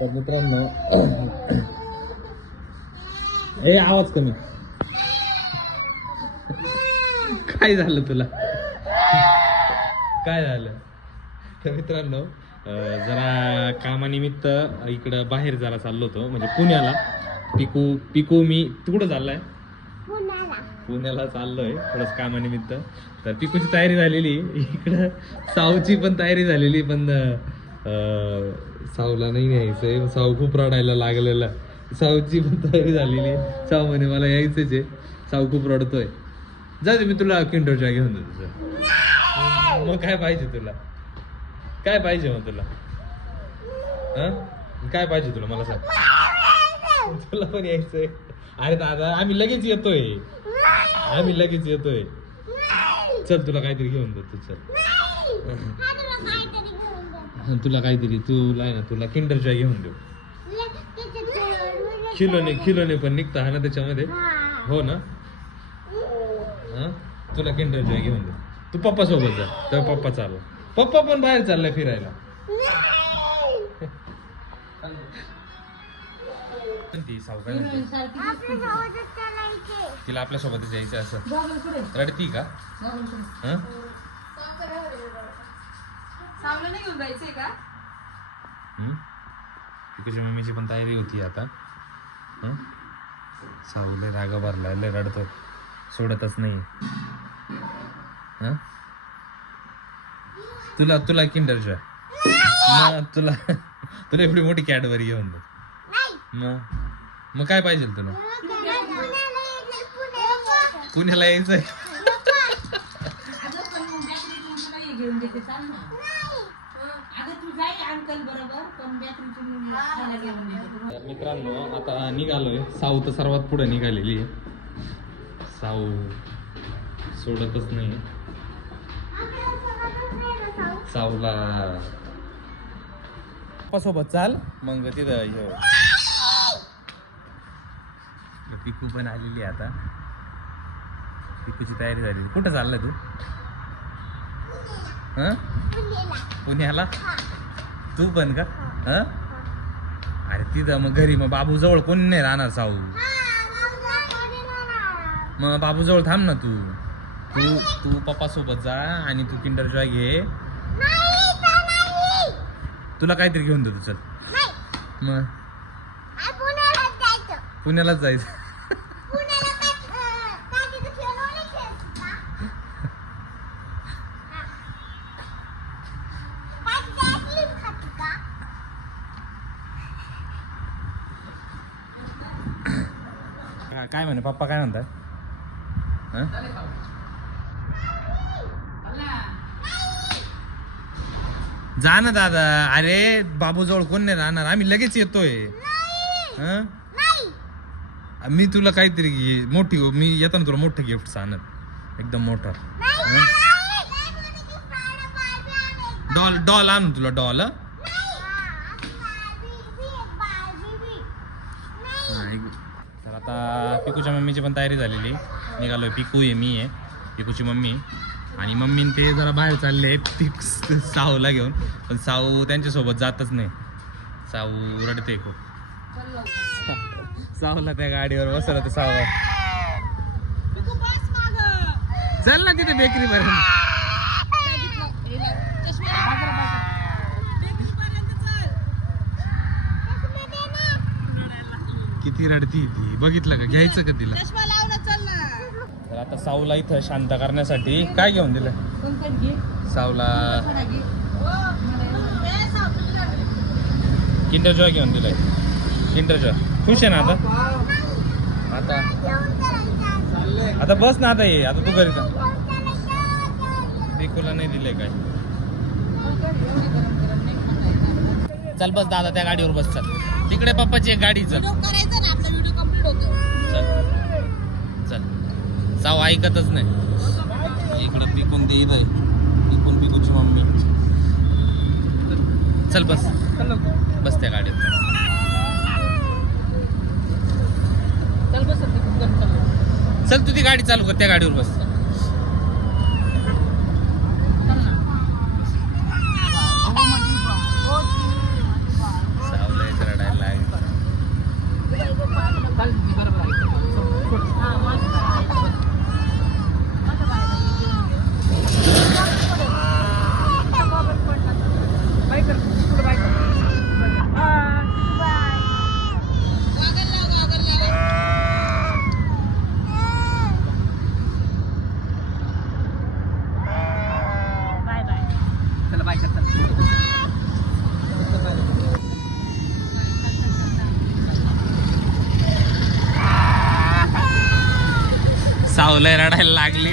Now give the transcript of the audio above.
तर मित्रांनो ए आवाज कमी. काय झालं तुला? काय झालं? तर मित्रांनो जरा कामानिमित्त इकडं बाहेर जरा चाललो होतो, म्हणजे पुण्याला. पिकू मी तिकडं चाललाय, पुण्याला चाललोय थोडंच कामानिमित्त. तर पिकूची तयारी झालेली इकडं, साऊची पण तयारी झालेली, पण साऊला नाही न्यायचंय. साऊ खूप रडायला लागलेला. साऊची पण तयारी झालेली. साऊ म्हणे मला यायचंच आहे. साऊ खूप रडतोय. जा मी तुला किंडर जॉय घेऊन देतो तुझं. मग काय पाहिजे तुला? काय पाहिजे मग तुला? काय पाहिजे तुला मला सांग. तुला पण यायचंय? अरे दादा आम्ही लगेच येतोय, आम्ही लगेच येतोय. चल तुला काहीतरी घेऊन देतो. चल तुला काहीतरी, तुला आहे ना, तुला किंडर जॉय घेऊन देऊ. खिलोने पण निघता हा ना त्याच्यामध्ये, हो ना. तुला किंडर जॉय घेऊन दे. तू पप्पा सोबत जा. तर पप्पा चालू, पप्पा पण बाहेर चाललाय फिरायला. तिला आपल्या सोबतच यायचं असं. रडती का? तुझ्या मम्मीची पण तयारी होती आता. सावले राग भरलाय, लय रडतो, सोडतच नाही. तुला तुला किंडर जॉय, तुला तुला एवढी मोठी कॅडबरी घेऊन दे. मग काय पाहिजे तुला? पुण्याला यायचंय? मित्रांनो आता निघालोय. साऊ तर सर्वात पुढे निघालेली आहे. साऊ सोडतच नाही. साऊला सोबत चाल, मग तिथं पिकू पण आलेली आता. पिकूची तयारी झाली. कुठं चाललाय तू? पुण्याला? तू पण का? अरे तिथं मग घरी मग बाबू जवळ कोणी नाही राहणार. साऊ मग बाबू जवळ थांब ना. तू तू तू पप्पा सोबत जा आणि तू किंडर जॉय घे. तुला काहीतरी घेऊन देतो. चल मग पुण्यालाच जायचं. काय म्हणे पप्पा, काय म्हणताय? जा ना दादा. अरे बाबू जवळ कोण नाही राहणार, आम्ही लगेच येतोय. मी तुला काहीतरी मोठी, मी येताना तुला मोठं गिफ्ट आणत, एकदम मोठं. डॉल आणू तुला, डॉल. तर आता पिकूच्या मम्मीची पण तयारी झालेली. निघालोय. पिकू आहे, मी आहे, पिकूची मम्मी. आणि मम्मी ते जरा बाहेर चालले साऊला घेऊन, पण साऊ त्यांच्यासोबत जातच नाही. साऊ रडते खूप. साऊला त्या गाडीवर बसवलं तर साऊ चल ना तिथे बेकरी भरून. किती रडती ती, बघितलं का? घ्यायचं का तिला? तर आता साऊला इथं शांत करण्यासाठी काय घेऊन दिलं साऊला? किंडर जॉय घेऊन दिलाय. Kinder Joy. खुश आहे ना आता? आता बस ना. आता ये, आता तू घरी जा. पिकूला नाही दिले काय? चल बस दादा, त्या गाडीवर बस. चल तिकडे पप्पाची एक गाडी. चल चल. साऊ ऐकतच नाही. इकडं पिकून ती आहे, पिकूची मम्मी. चल बस, बस त्या गाडीवर. चल तू ती गाडी चालू कर, त्या गाडीवर बस. सावलं लय रडायला लागली